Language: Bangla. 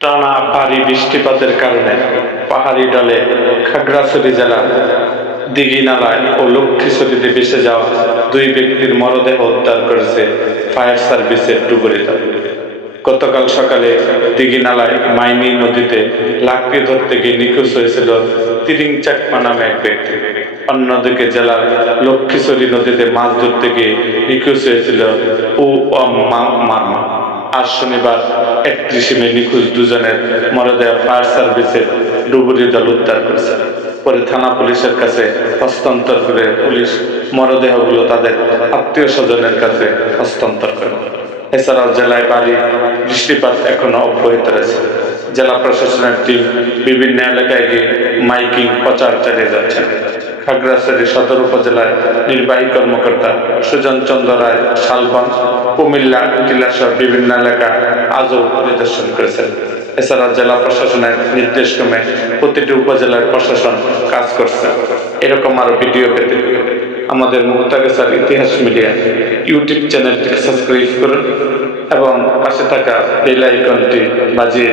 টানা ভারী বৃষ্টিপাতের কারণে পাহাড়ি ডালে খাগড়াছড়ি জেলার দিঘিনালায় ও লক্ষ্মীছড়িতে ভেসে যাওয়া দুই ব্যক্তির মরদেহ উদ্ধার করেছে ফায়ার সার্ভিসের ডুবুরি দল গতকাল সকালে দিঘিনালায় মাইনি নদীতে লাকড়ি ধরতে গিয়ে নিখোঁজ হয়েছিল তিরিং চাকমা নামে এক ব্যক্তি। অন্যদিকে জেলার লক্ষ্মীছড়ি নদীতে মাছ ধরতে গিয়ে নিখোঁজ হয়েছিল ও মা মামা আজ শনিবার একত্রিশে মে নিখোঁজ দুজনের মরদেহ ফায়ার সার্ভিসের ডুবুরি দল উদ্ধার করেছে। পরে থানা পুলিশের কাছে হস্তান্তর করে পুলিশ মরদেহগুলো তাদের আত্মীয় স্বজনের কাছে হস্তান্তর করে। এছাড়াও জেলায় ভারী বৃষ্টিপাত এখনও অব্যাহত রয়েছে। জেলা প্রশাসনের টিম বিভিন্ন এলাকায় গিয়ে মাইকিং প্রচার চালিয়ে যাচ্ছে। খাগড়াছড়ি সদর উপজেলায় নির্বাহী কর্মকর্তা সুজন চন্দ্র রায় শালবন, কুমিল্লা টিলাসহ বিভিন্ন এলাকা আজও পরিদর্শন করেছেন। এছাড়া জেলা প্রশাসনের নির্দেশক্রমে প্রতিটি উপজেলার প্রশাসন কাজ করছে। এরকম আরও ভিডিও পেতে আমাদের মুক্তাগেসার ইতিহাস মিডিয়া ইউটিউব চ্যানেলটিকে সাবস্ক্রাইব করুন এবং পাশে থাকা বেল আইকনটি বাজিয়ে